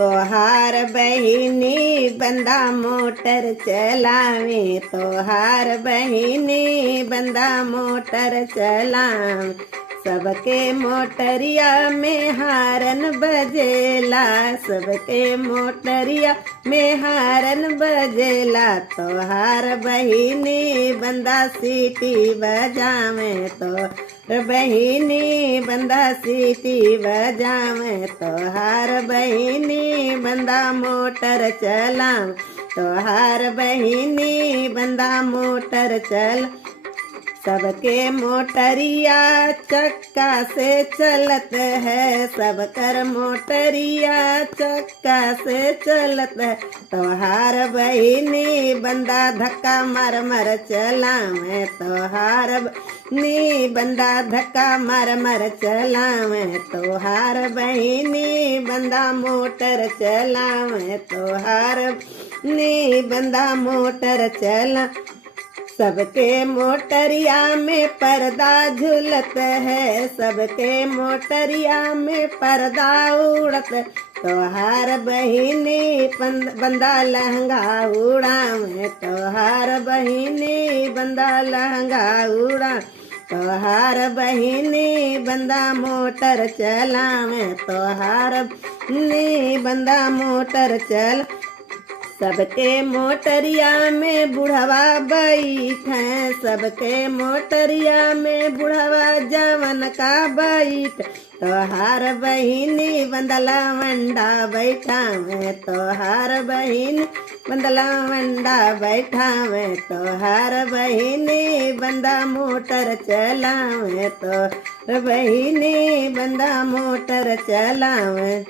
तोहार बहिनी बंदा मोटर चलावे, तोहार बहिनी बंदा मोटर चलावे। सबके मोटरिया में हारन बजेला, सबके मोटरिया में हारन बजेला। तोहार बहिनी बंदा सीटी बजावे, तोहार बहिनी बंदा सीटी बजावे। तोहार बहिनी बंदा मोटर चलावे, तोहार बहिनी बंदा मोटर चल। सबके मोटरिया चक्का से चलत है, सबकर मोटरिया चक्का से चलत है। तोहार बहिनी बंदा धक्का मार मार चलावे, तोहार बहिनी बंदा धक्का मार मार चलावे। तोहार बहिनी बंदा मोटर चलावे, तोहार बहिनी बंदा मोटर चला। सबके मोटरिया में पर्दा झुलत है, सबके मोटरिया में पर्दा उड़त। तोहार बहिनी बंदा लहंगा उड़ावे, तोहार बहिनी बंदा लहंगा उड़ा। तोहार बहिनी बंदा मोटर चलावे, तोहार बहिनी बंदा मोटर चल। सबके मोटरिया में बुढ़वा बैठे, सबके मोटरिया में बुढ़वा जवन का बैठ। तोहार बहिनी बंदला वंडा बैठावे, तोहार बहिनी बंदला वंडा बैठावे। तोहार बहिनी बंदा मोटर चलावे, तो बहिनी बंदा मोटर चलावे।